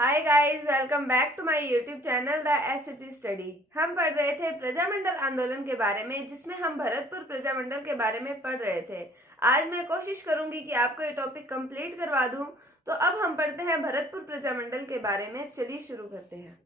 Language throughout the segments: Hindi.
Hi guys, welcome back to my YouTube channel the SCP study. हम पढ़ रहे थे प्रजामंडल आंदोलन के बारे में, जिसमें हम भरतपुर प्रजामंडल के बारे में पढ़ रहे थे। आज मैं कोशिश करूंगी कि आपको ये टॉपिक कंप्लीट करवा दूं। तो अब हम पढ़ते हैं भरतपुर प्रजामंडल के बारे में। चलिए शुरू करते हैं।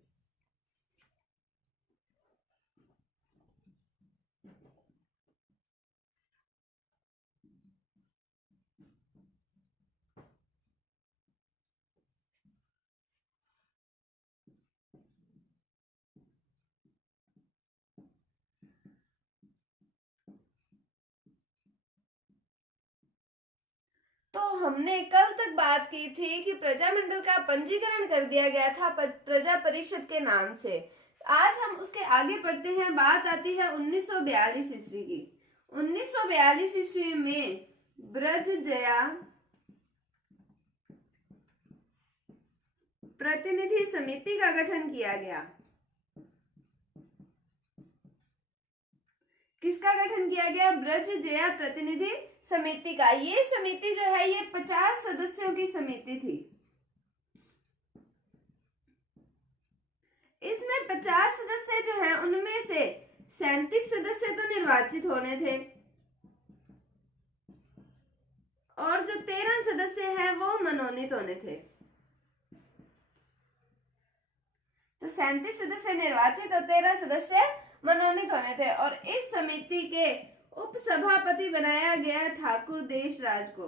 तो हमने कल तक बात की थी कि प्रजामंडल का पंजीकरण कर दिया गया था प्रजा परिषद के नाम से। आज हम उसके आगे पढ़ते हैं। बात आती है 1942 ईस्वी की। 1942 ईस्वी में ब्रज जया प्रतिनिधि समिति का गठन किया गया। किसका गठन किया गया? ब्रज जया प्रतिनिधि समिति का। ये समिति जो है ये 50 सदस्यों की समिति थी। इसमें 50 सदस्य जो हैं उनमें से 37 सदस्य तो निर्वाचित होने थे और जो 13 सदस्य हैं वो मनोनीत होने थे। तो 37 सदस्य निर्वाचित और 13 सदस्य मनोनीत होने थे। और इस समिति के उपसभापति बनाया गया ठाकुर देशराज को।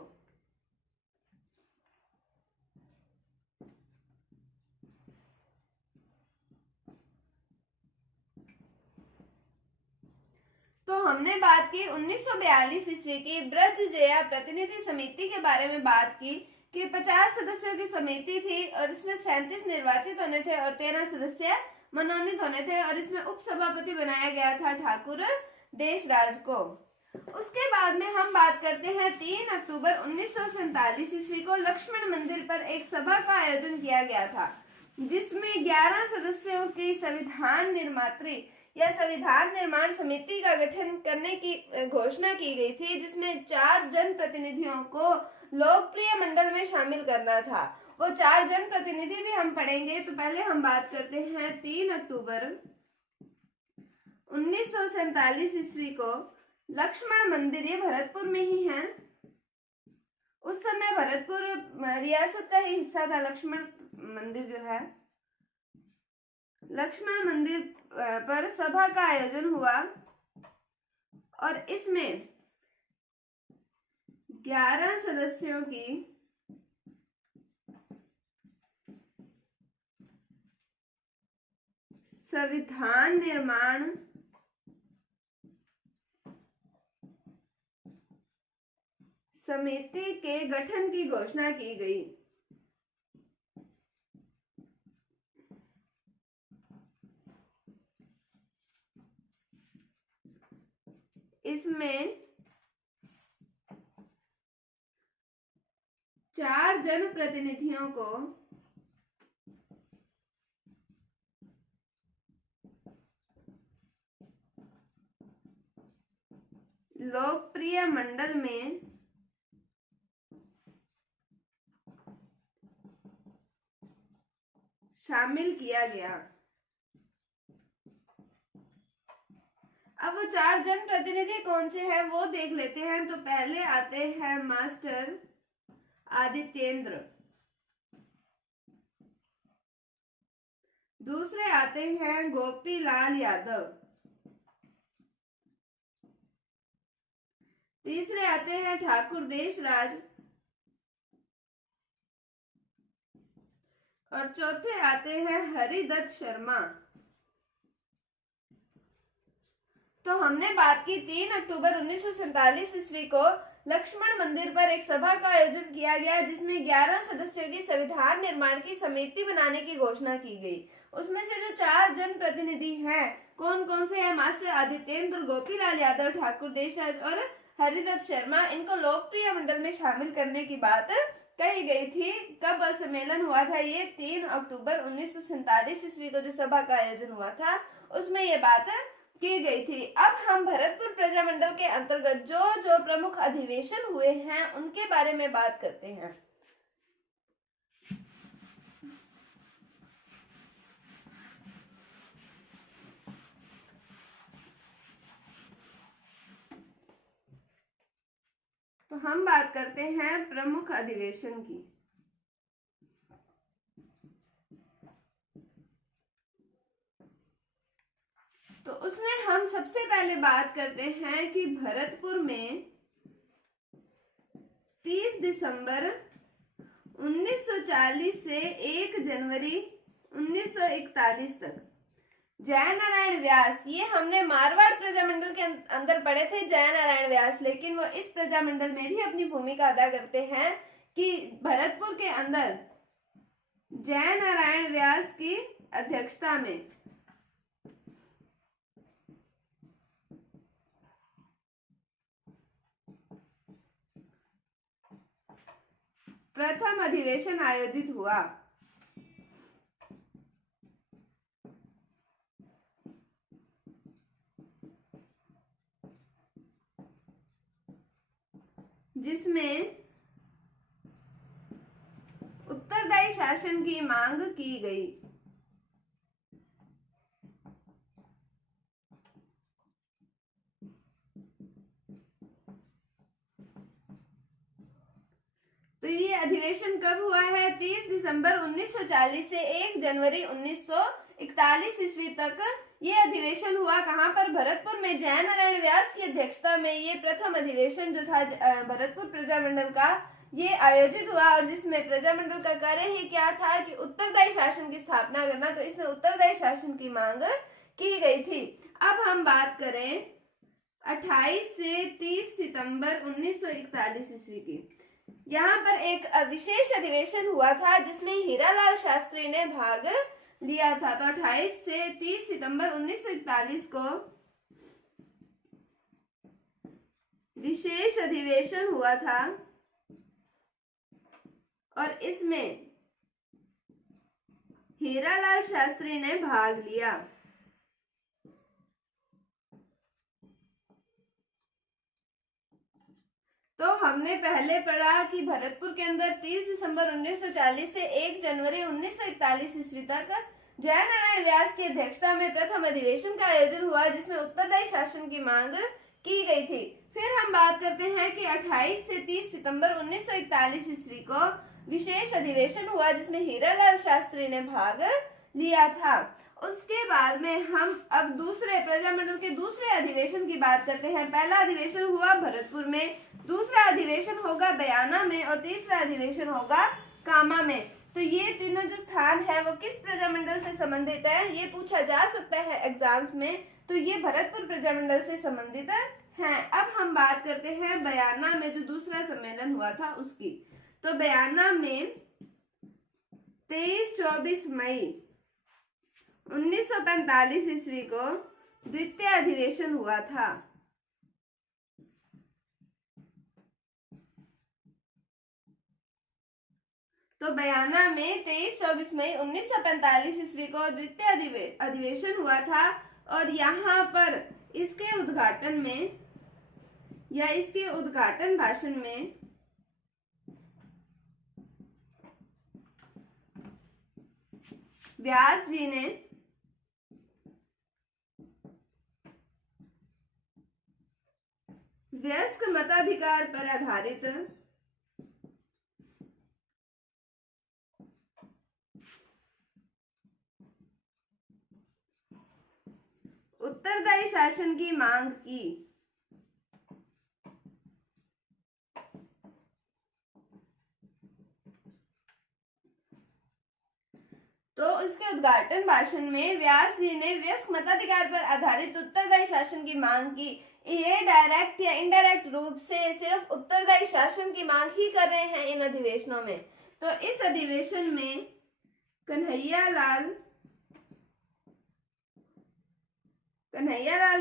तो हमने बात की 1942 ईस्वी की ब्रज जया प्रतिनिधि समिति के बारे में बात की कि 50 सदस्यों की समिति थी और इसमें 37 निर्वाचित होने थे और 13 सदस्य मनोनीत होने थे और इसमें उपसभापति बनाया गया था ठाकुर देशराज को। उसके बाद में हम बात करते हैं 3 अक्टूबर 1947 ईस्वी को लक्ष्मण मंदिर पर एक सभा का आयोजन किया गया था, जिसमें 11 सदस्यों की संविधान निर्मात्री या संविधान निर्माण समिति का गठन करने की घोषणा की गई थी, जिसमें 4 जनप्रतिनिधियों को लोकप्रिय मंडल में शामिल करना था। वो 4 जनप्रतिनिधि भी हम पढ़ेंगे। तो पहले हम बात करते हैं 3 अक्टूबर 1947 ईस्वी को लक्ष्मण मंदिर, ये भरतपुर में ही है। उस समय भरतपुर रियासत का ही हिस्सा था। लक्ष्मण मंदिर जो है, लक्ष्मण मंदिर पर सभा का आयोजन हुआ और इसमें 11 सदस्यों की संविधान निर्माण समिति के गठन की घोषणा की गई। इसमें 4 जनप्रतिनिधियों को लोकप्रिय मंडल में शामिल किया गया। अब वो 4 जनप्रतिनिधि कौन से हैं वो देख लेते हैं। तो पहले आते हैं मास्टर आदित्येंद्र, दूसरे आते हैं गोपीलाल यादव, तीसरे आते हैं ठाकुर देशराज और चौथे आते हैं हरिदत्त शर्मा। तो हमने बात की 3 अक्टूबर 1947 ईस्वी को लक्ष्मण मंदिर पर एक सभा का आयोजन किया गया, जिसमें 11 सदस्यों की संविधान निर्माण की समिति बनाने की घोषणा की गई। उसमें से जो 4 जनप्रतिनिधि हैं कौन कौन से हैं? मास्टर आदित्येंद्र, गोपीलाल यादव, ठाकुर देशराज और हरिदत्त शर्मा। इनको लोकप्रिय मंडल में शामिल करने की बात कही गई थी। कब सम्मेलन हुआ था? ये 3 अक्टूबर 1947 ईस्वी को जो सभा का आयोजन हुआ था उसमें ये बात की गई थी। अब हम भरतपुर प्रजामंडल के अंतर्गत जो प्रमुख अधिवेशन हुए हैं उनके बारे में बात करते हैं। हम बात करते हैं प्रमुख अधिवेशन की। तो उसमें हम सबसे पहले बात करते हैं कि भरतपुर में 30 दिसंबर 1940 से 1 जनवरी 1941 तक जयनारायण व्यास, ये हमने मारवाड़ प्रजामंडल के अंदर पढ़े थे जयनारायण व्यास, लेकिन वो इस प्रजामंडल में भी अपनी भूमिका अदा करते हैं कि भरतपुर के अंदर जयनारायण व्यास की अध्यक्षता में प्रथम अधिवेशन आयोजित हुआ। जिसमें उत्तरदायी शासन की मांग की गई। तो ये अधिवेशन कब हुआ है? 30 दिसंबर 1940 से 1 जनवरी 1941 ईस्वी तक ये अधिवेशन हुआ। कहाँ पर? भरतपुर में जयनारायण व्यास की अध्यक्षता में ये प्रथम अधिवेशन जो था भरतपुर प्रजामंडल का, ये आयोजित हुआ और जिसमें प्रजामंडल का कार्य ही क्या था कि उत्तरदायी शासन की स्थापना करना। तो इसमें उत्तरदायी शासन की मांग की गई थी। अब हम बात करें 28 से 30 सितंबर 1941 ईस्वी की। यहाँ पर एक विशेष अधिवेशन हुआ था जिसमें हीरालाल शास्त्री ने भाग लिया था। तो 28 से 30 सितंबर 1941 को विशेष अधिवेशन हुआ था और इसमें हीरालाल शास्त्री ने भाग लिया। तो हमने पहले पढ़ा कि भरतपुर के अंदर 30 दिसंबर 1940 से 1 जनवरी 1941 ईस्वी तक जयनारायण व्यास की अध्यक्षता में प्रथम अधिवेशन का आयोजन हुआ जिसमें उत्तरदायी शासन की मांग की गई थी। फिर हम बात करते हैं कि 28 से 30 सितंबर 1941 ईस्वी को विशेष अधिवेशन हुआ जिसमें हीरालाल शास्त्री ने भाग लिया था। उसके बाद में हम अब दूसरे प्रजामंडल के दूसरे अधिवेशन की बात करते हैं। पहला अधिवेशन हुआ भरतपुर में, दूसरा अधिवेशन होगा बयाना में और तीसरा अधिवेशन होगा कामा में। तो ये तीनों जो स्थान है वो किस प्रजामंडल से संबंधित है, ये पूछा जा सकता है एग्जाम्स में। तो ये भरतपुर प्रजामंडल से संबंधित हैं। अब हम बात करते हैं बयाना में जो दूसरा सम्मेलन हुआ था उसकी। तो बयाना में 23-24 मई 1945 ईस्वी को द्वितीय अधिवेशन हुआ था। तो बयाना में 23-24 मई 1945 ईस्वी को द्वितीय अधिवेशन हुआ था और यहाँ पर इसके उद्घाटन में या इसके उद्घाटन भाषण में व्यास जी ने वयस्क मताधिकार पर आधारित उत्तरदायी शासन की मांग की। तो इसके उद्घाटन भाषण में व्यास जी ने वयस्क मताधिकार पर आधारित उत्तरदायी शासन की मांग की। ये डायरेक्ट या इनडायरेक्ट रूप से सिर्फ उत्तरदायी शासन की मांग ही कर रहे हैं इन अधिवेशनों में। तो इस अधिवेशन में कन्हैयालाल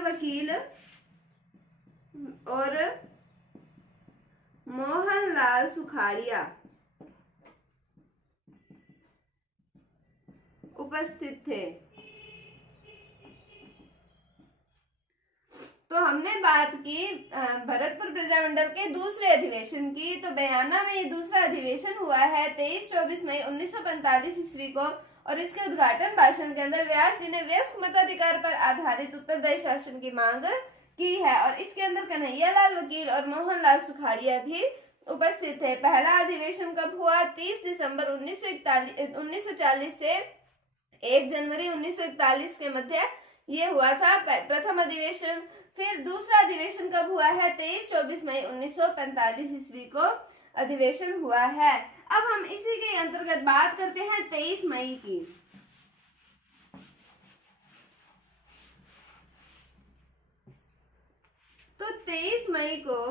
वकील और मोहनलाल सुखाड़िया उपस्थित थे। तो हमने बात की भरतपुर प्रजामंडल के दूसरे अधिवेशन की। तो बयाना में ये दूसरा अधिवेशन हुआ है 23-24 मई 1945 ईस्वी को और इसके उद्घाटन भाषण के अंदर व्यास जी ने वयस्क मताधिकार पर आधारित उत्तरदायी शासन की मांग की है और इसके अंदर कन्हैयालाल वकील और मोहनलाल सुखाड़िया भी उपस्थित थे। पहला अधिवेशन कब हुआ? 30 दिसंबर 1940 से 1 जनवरी 1941 के मध्य ये हुआ था प्रथम अधिवेशन। फिर दूसरा अधिवेशन कब हुआ है? 23-24 मई 1945 ईस्वी को अधिवेशन हुआ है। अब हम इसी के अंतर्गत बात करते हैं 23 मई की। तो 23 मई को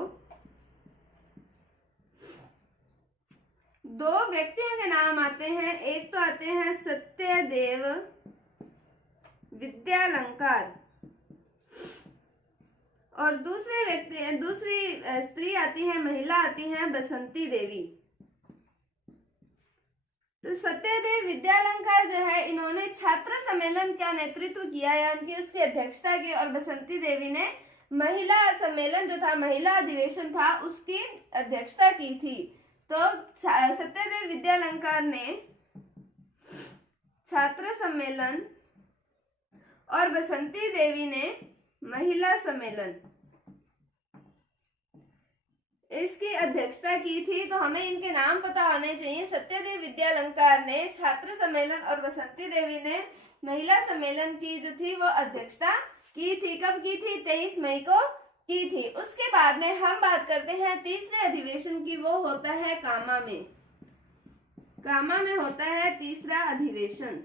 दो व्यक्तियों के नाम आते हैं। एक तो आते हैं सत्यदेव विद्यालंकार और दूसरी स्त्री आती है, महिला आती है बसंती देवी। तो सत्यदेव विद्यालंकार जो है, इन्होंने छात्र सम्मेलन का नेतृत्व किया, यानी कि उसकी अध्यक्षता की, और बसंती देवी ने महिला सम्मेलन जो था, महिला अधिवेशन था, उसकी अध्यक्षता की थी। तो सत्यदेव विद्यालंकार ने छात्र सम्मेलन और बसंती देवी ने महिला सम्मेलन इसकी अध्यक्षता की थी। तो हमें इनके नाम पता होने चाहिए। सत्यदेव विद्यालंकार ने छात्र सम्मेलन और बसंती देवी ने महिला सम्मेलन की जो थी वो अध्यक्षता की थी। कब की थी? 23 मई को की थी। उसके बाद में हम बात करते हैं तीसरे अधिवेशन की। वो होता है कामा में। कामा में होता है तीसरा अधिवेशन।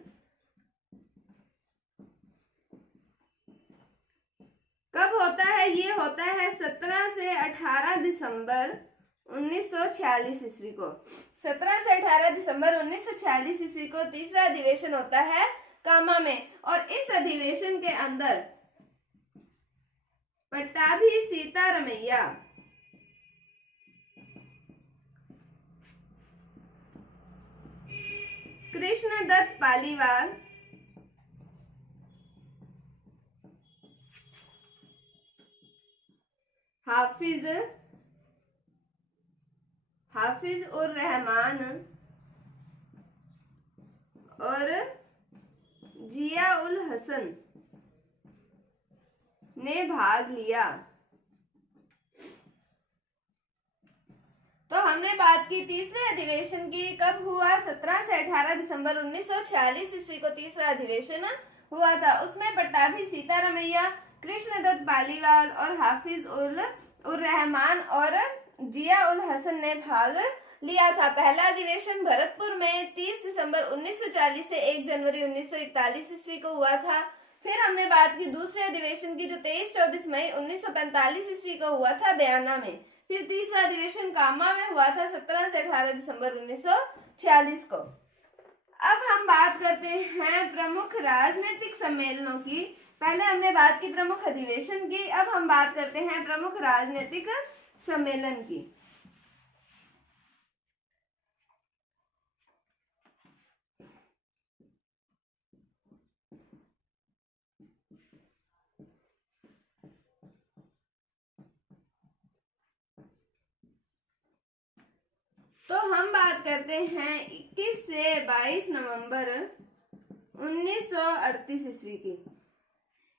कब होता है? ये होता है 17 से 18 दिसंबर 1946 ईस्वी को। 17 से 18 दिसंबर 1946 ईस्वी को तीसरा अधिवेशन होता है कामा में। और इस अधिवेशन के अंदर पट्टाभी सीतारमैया, कृष्णदत्त पालीवाल, हाफिज उर रहमान और जिया उल हसन ने भाग लिया। तो हमने बात की तीसरे अधिवेशन की। कब हुआ? 17 से 18 दिसंबर 1946 ईस्वी को तीसरा अधिवेशन हुआ था। उसमें पट्टाभी सीतारमैया, कृष्णदत्त पालीवाल और हाफिज उर रहमान और जिया उल हसन ने भाग लिया था। पहला अधिवेशन भरतपुर में 30 दिसंबर 1940 से 1 जनवरी 1941 ईस्वी को हुआ था। फिर हमने बात की दूसरे अधिवेशन की, जो 23-24 मई 1945 ईस्वी को हुआ था बयाना में। फिर तीसरा अधिवेशन कामा में हुआ था 17 से 18 दिसंबर 1946 को। अब हम बात करते हैं प्रमुख राजनीतिक सम्मेलनों की। पहले हमने बात की प्रमुख अधिवेशन की, अब हम बात करते हैं प्रमुख राजनीतिक सम्मेलन की। तो हम बात करते हैं 21 से 22 नवंबर 1938 ईस्वी की।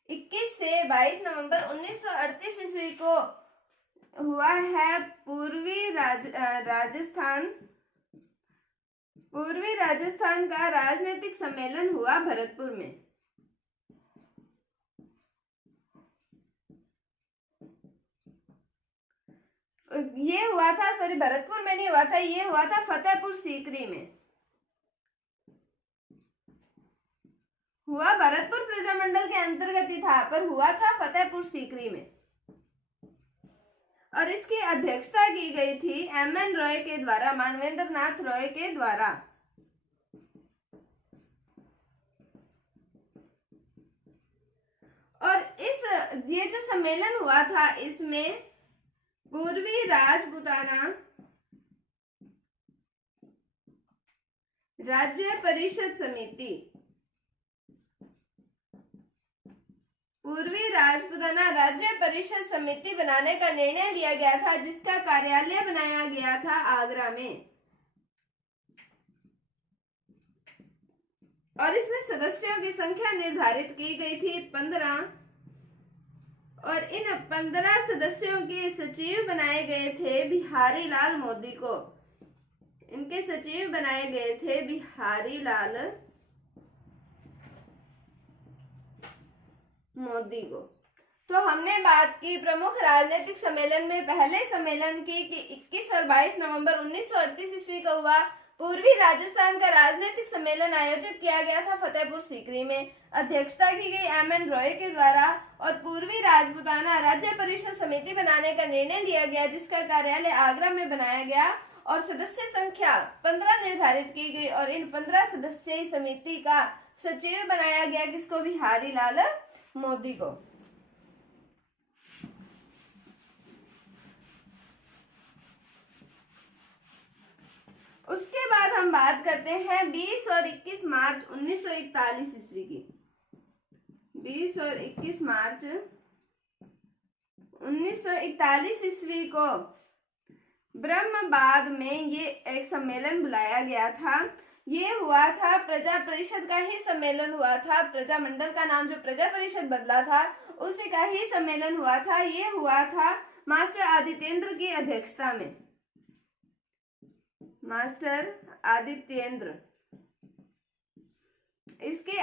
21 से 22 नवंबर 1938 ईस्वी को हुआ है पूर्वी राजस्थान का राजनीतिक सम्मेलन हुआ भरतपुर में। ये हुआ था, सॉरी, भरतपुर में नहीं हुआ था, ये हुआ था फतेहपुर सीकरी में। हुआ भरतपुर प्रजामंडल के अंतर्गत ही था, पर हुआ था फतेहपुर सीकरी में। और इसकी अध्यक्षता की गई थी MN रॉय के द्वारा, मानवेंद्र नाथ रॉय के द्वारा। और ये जो सम्मेलन हुआ था, इसमें पूर्वी राजपूताना राज्य परिषद समिति, पूर्वी राजपूताना राज्य परिषद समिति बनाने का निर्णय लिया गया था, जिसका कार्यालय बनाया गया था आगरा में। और इसमें सदस्यों की संख्या निर्धारित की गई थी 15 और इन 15 सदस्यों के सचिव बनाए गए थे बिहारी लाल मोदी को। इनके सचिव बनाए गए थे बिहारी लाल मोदी को। तो हमने बात की प्रमुख राजनीतिक सम्मेलन में पहले सम्मेलन की कि 21 और 22 नवंबर 1938 ईस्वी को हुआ। पूर्वी राजस्थान का राजनीतिक सम्मेलन आयोजित किया गया था फतेहपुर सीकरी में। अध्यक्षता की गई एम.एन. रॉय के द्वारा और पूर्वी राजपुताना राज्य परिषद समिति बनाने का निर्णय लिया गया, जिसका कार्यालय आगरा में बनाया गया और सदस्य संख्या 15 निर्धारित की गई और इन 15 सदस्यीय समिति का सचिव बनाया गया किसको? बिहारी लाल मोदी को। उसके बाद हम बात करते हैं 20 और 21 मार्च 1941 ईस्वी की। 20 और 21 मार्च 1941 ईस्वी को ब्रह्मबाद में ये एक सम्मेलन बुलाया गया था। ये हुआ था प्रजा परिषद का ही सम्मेलन हुआ था। प्रजामंडल का नाम जो प्रजा परिषद बदला था उसी का ही सम्मेलन हुआ था। ये हुआ था मास्टर आदित्येंद्र की अध्यक्षता में। मास्टर आदित्येंद्र इनकी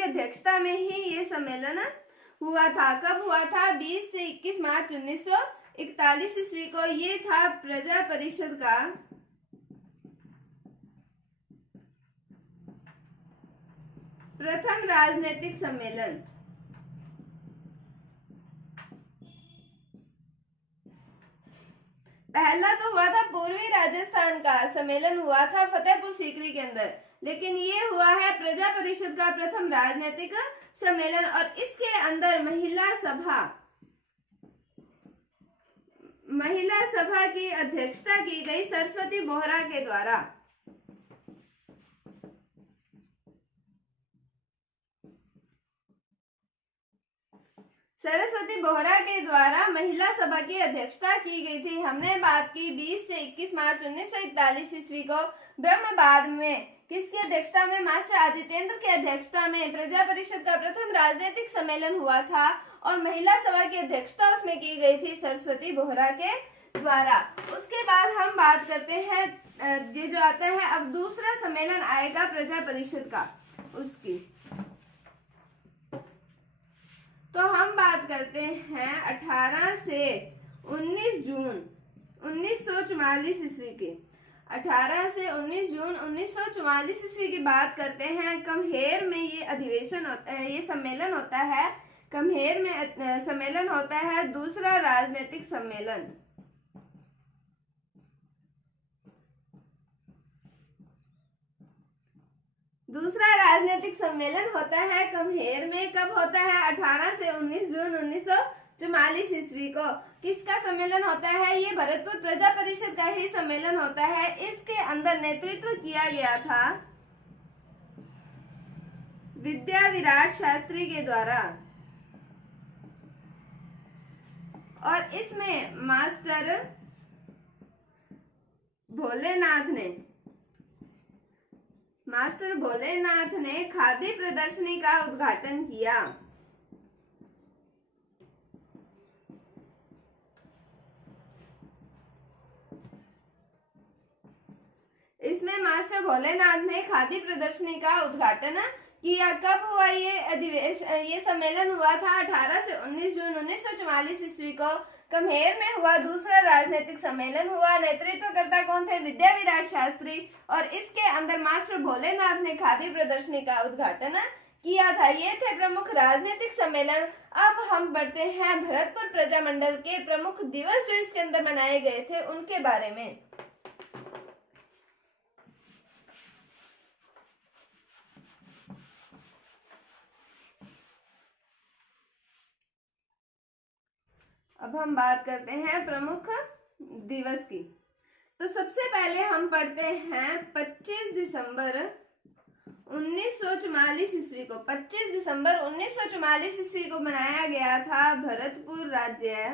अध्यक्षता में ही ये सम्मेलन हुआ था। कब हुआ था? 20 से 21 मार्च 1941 ईस्वी को। ये था प्रजा परिषद का प्रथम राजनीतिक सम्मेलन। पहला तो हुआ था पूर्वी राजस्थान का सम्मेलन हुआ था फतेहपुर सीकरी के अंदर, लेकिन ये हुआ है प्रजा परिषद का प्रथम राजनीतिक सम्मेलन और इसके अंदर महिला सभा की अध्यक्षता की गई सरस्वती बोहरा के द्वारा। सरस्वती बोहरा के द्वारा महिला सभा की अध्यक्षता की गई थी। हमने बात की 20 से 21 मार्च 1941 ईस्वी को ब्रह्मबाद में किसकी अध्यक्षता में? मास्टर आदित्येंद्र की अध्यक्षता में प्रजा परिषद का प्रथम राजनीतिक सम्मेलन हुआ था और महिला सभा की अध्यक्षता उसमें की गई थी सरस्वती बोहरा के द्वारा। उसके बाद हम बात करते हैं ये जो आता है अब दूसरा सम्मेलन आएगा प्रजा परिषद का, उसकी। तो हम बात करते हैं 18 से 19 जून 1944 ईस्वी की। 18 से 19 जून 1944 ईस्वी की बात करते हैं। कमहेर में ये अधिवेशन होता है, ये सम्मेलन होता है। कमहेर में सम्मेलन होता है दूसरा राजनीतिक सम्मेलन। दूसरा राजनीतिक सम्मेलन होता है कमहेर में। कब होता है? 18 से 19 जून 1944 ईस्वी को। किसका सम्मेलन होता है? ये भरतपुर प्रजा परिषद का ही सम्मेलन होता है। इसके अंदर नेतृत्व किया गया था विद्या विराट शास्त्री के द्वारा और इसमें मास्टर भोलेनाथ ने खादी प्रदर्शनी का उद्घाटन किया। इसमें मास्टर भोलेनाथ ने खादी प्रदर्शनी का उद्घाटन किया। कब हुआ ये सम्मेलन हुआ था? 18 से 19 जून 1944 ईस्वी को कमहेर में हुआ दूसरा राजनीतिक सम्मेलन हुआ। नेतृत्वकर्ता कौन थे? विद्या विराट शास्त्री और इसके अंदर मास्टर भोलेनाथ ने खादी प्रदर्शनी का उद्घाटन किया था। ये थे प्रमुख राजनीतिक सम्मेलन। अब हम बढ़ते हैं भरतपुर प्रजामंडल के प्रमुख दिवस जो इसके अंदर मनाए गए थे उनके बारे में। अब हम बात करते हैं प्रमुख दिवस की। तो सबसे पहले हम पढ़ते हैं 25 दिसंबर 1944 ईस्वी को। 25 दिसंबर 1944 ईस्वी को मनाया गया था भरतपुर राज्य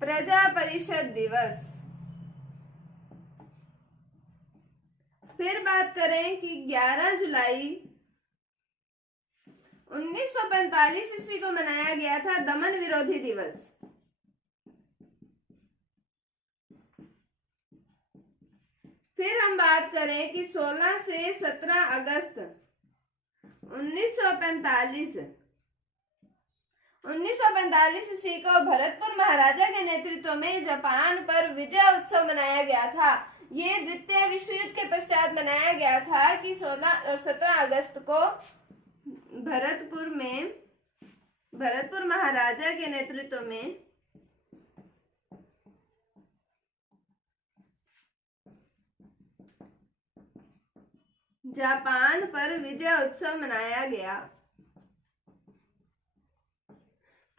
प्रजा परिषद दिवस। फिर बात करें कि 11 जुलाई 1945 ईस्वी को मनाया गया था दमन विरोधी दिवस। फिर हम बात करें कि 16 से 17 अगस्त 1945 ईस्वी को भरतपुर महाराजा के नेतृत्व में जापान पर विजय उत्सव मनाया गया था। ये द्वितीय विश्व युद्ध के पश्चात मनाया गया था कि 16 और 17 अगस्त को भरतपुर महाराजा के नेतृत्व में जापान पर विजय उत्सव मनाया गया।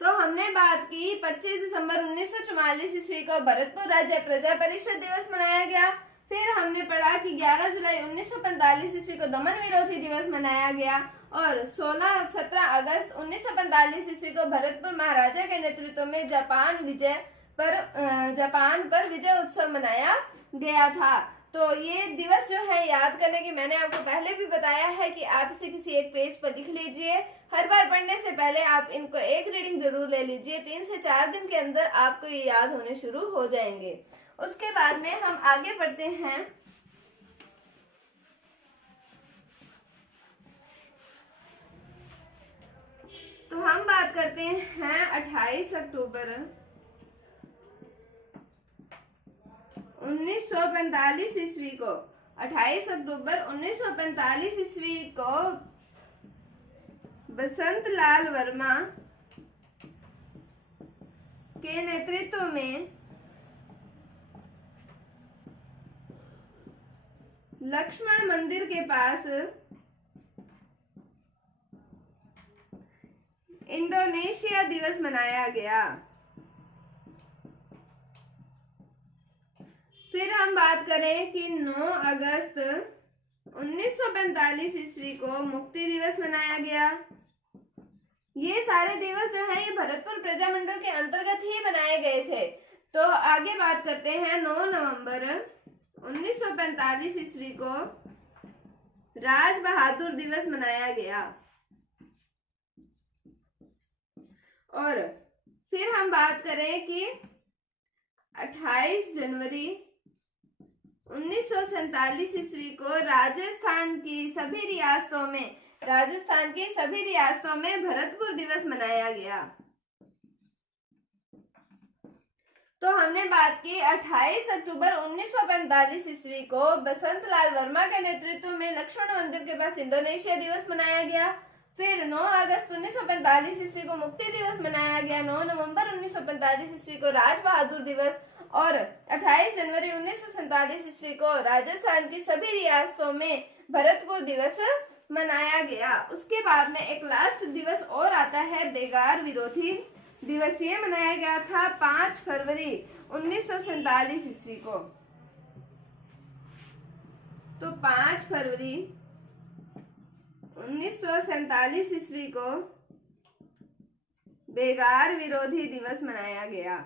तो हमने बात की 25 दिसंबर 1944 ईस्वी को भरतपुर राज्य प्रजा परिषद दिवस मनाया गया। फिर हमने पढ़ा कि 11 जुलाई 1945 ईस्वी को दमन विरोधी दिवस मनाया गया और 16 और 17 अगस्त 1945 ईस्वी को भरतपुर महाराजा के नेतृत्व में जापान पर विजय उत्सव मनाया गया था। तो ये दिवस जो है याद करने की मैंने आपको पहले भी बताया है कि आप इसे किसी एक पेज पर लिख लीजिए। हर बार पढ़ने से पहले आप इनको एक रीडिंग जरूर ले लीजिए। 3 से 4 दिन के अंदर आपको ये याद होने शुरू हो जाएंगे। उसके बाद में हम आगे बढ़ते हैं। तो हम बात करते हैं 28 अक्टूबर 1945 ईस्वी को। 28 अक्टूबर 1945 ईस्वी को बसंत लाल वर्मा के नेतृत्व में लक्ष्मण मंदिर के पास इंडोनेशिया दिवस मनाया गया। फिर हम बात करें कि 9 अगस्त 1945 ईस्वी को मुक्ति दिवस मनाया गया। ये सारे दिवस जो है ये भरतपुर प्रजामंडल के अंतर्गत ही बनाए गए थे। तो आगे बात करते हैं 9 नवंबर 1945 ईस्वी को राज बहादुर दिवस मनाया गया। और फिर हम बात करें कि 28 जनवरी 1947 ईस्वी को राजस्थान की सभी रियासतों में भरतपुर दिवस मनाया गया। तो हमने बात की 28 अक्टूबर 1945 ईस्वी को बसंत लाल वर्मा के नेतृत्व में लक्ष्मण मंदिर के पास इंडोनेशिया दिवस मनाया गया। फिर 9 अगस्त 1945 ईस्वी को मुक्ति दिवस मनाया गया। 9 नवंबर 1945 ईस्वी को राज बहादुर दिवस और 28 जनवरी 1947 ईस्वी को राजस्थान की सभी रियासतों में भरतपुर दिवस मनाया गया। उसके बाद में एक लास्ट दिवस और आता है बेगार विरोधी दिवस। ये मनाया गया था 5 फरवरी 1947 ईस्वी को। तो 5 फरवरी 1947 ईस्वी को बेगार विरोधी दिवस मनाया गया।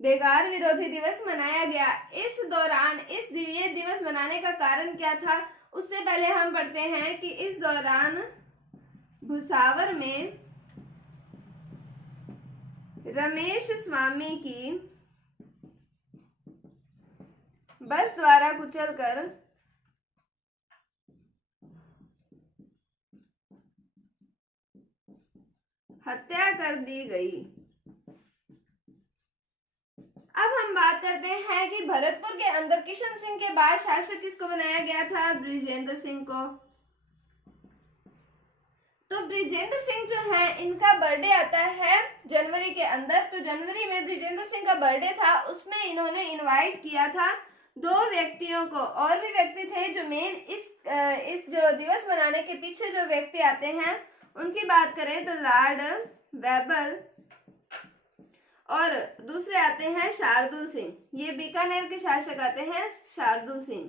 बेगार विरोधी दिवस मनाया गया। इस दौरान ये दिवस मनाने का कारण क्या था, उससे पहले हम पढ़ते हैं कि इस दौरान भुसावर में रमेश स्वामी की बस द्वारा कुचलकर हत्या कर दी गई। अब हम बात करते हैं कि भरतपुर के अंदर किशन सिंह के बाद शासक किसको बनाया गया था, बृजेंद्र सिंह को। तो बृजेंद्र सिंह जो है इनका बर्थडे आता है जनवरी के अंदर। तो जनवरी में बृजेंद्र सिंह का बर्थडे था, उसमें इन्होंने इनवाइट किया था 2 व्यक्तियों को। और भी व्यक्ति थे जो मेन इस जो दिवस मनाने के पीछे जो व्यक्ति आते हैं उनकी बात करें तो लॉर्ड वेबल और दूसरे आते हैं शार्दुल सिंह। ये बीकानेर के शासक आते हैं शार्दुल सिंह।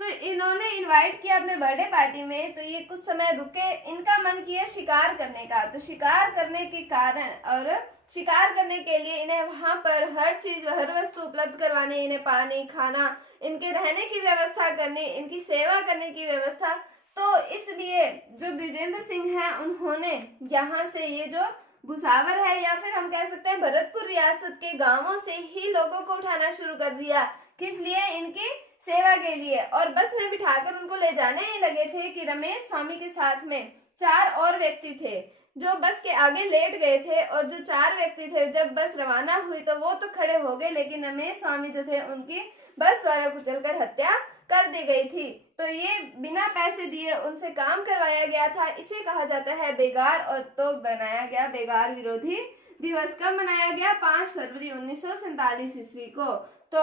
तो इन्होंने इनवाइट किया अपने बर्थडे पार्टी में। तो ये कुछ समय रुके, इनका मन किया शिकार करने का। तो शिकार करने के कारण और शिकार करने के लिए इन्हें वहां पर हर चीज हर वस्तु उपलब्ध करवाने, इन्हें पानी खाना, इनके रहने की व्यवस्था करने, इनकी सेवा करने की व्यवस्था तो इसलिए जो बृजेंद्र सिंह है उन्होंने यहाँ से ये जो भुसावर है या फिर हम कह सकते हैं भरतपुर रियासत के गांवों से ही लोगों को उठाना शुरू कर दिया। किस लिए? इनकी सेवा के लिए। और बस में बिठाकर उनको ले जाने ही लगे थे कि रमेश स्वामी के साथ में 4 और व्यक्ति थे जो बस के आगे लेट गए थे। और जो 4 व्यक्ति थे जब बस रवाना हुई तो वो तो खड़े हो गए, लेकिन रमेश स्वामी जो थे उनकी बस द्वारा कुचलकर हत्या कर दी गई थी। तो ये बिना पैसे दिए उनसे काम करवाया गया था। इसे कहा जाता है बेगार। और तो बनाया गया बेगार विरोधी दिवस। कब मनाया गया? 5 फरवरी 1947 ईस्वी को। तो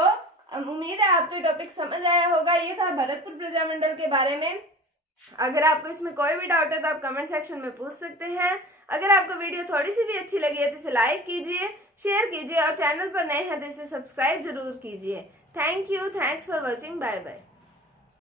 उम्मीद है आपको टॉपिक समझ आया होगा। ये था भरतपुर प्रजामंडल के बारे में। अगर आपको इसमें कोई भी डाउट है तो आप कमेंट सेक्शन में पूछ सकते हैं। अगर आपको वीडियो थोड़ी सी भी अच्छी लगी है तो इसे लाइक कीजिए, शेयर कीजिए और चैनल पर नए हैं तो इसे सब्सक्राइब जरूर कीजिए। Thank you, thanks for watching, bye bye.